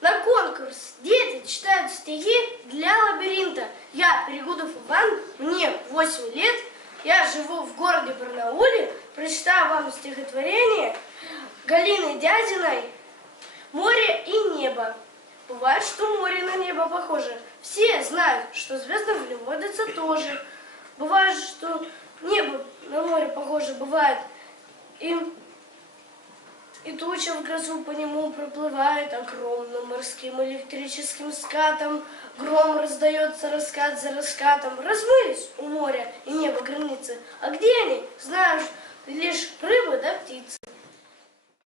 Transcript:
На конкурс дети читают стихи для лабиринта. Я, Перегудов Иван, мне 8 лет, я живу в городе Барнауле. Прочитаю вам стихотворение Галины Дядиной «Море и небо». Бывает, что море на небо похоже. Все знают, что звездам в нем водятся тоже. Бывает, что небо на море похоже. Бывает, и туча в грозу по нему проплывает огромным морским электрическим скатом. Гром раздается раскат за раскатом. Размылись у моря и неба границы. А где они? Знают лишь рыбы да птицы.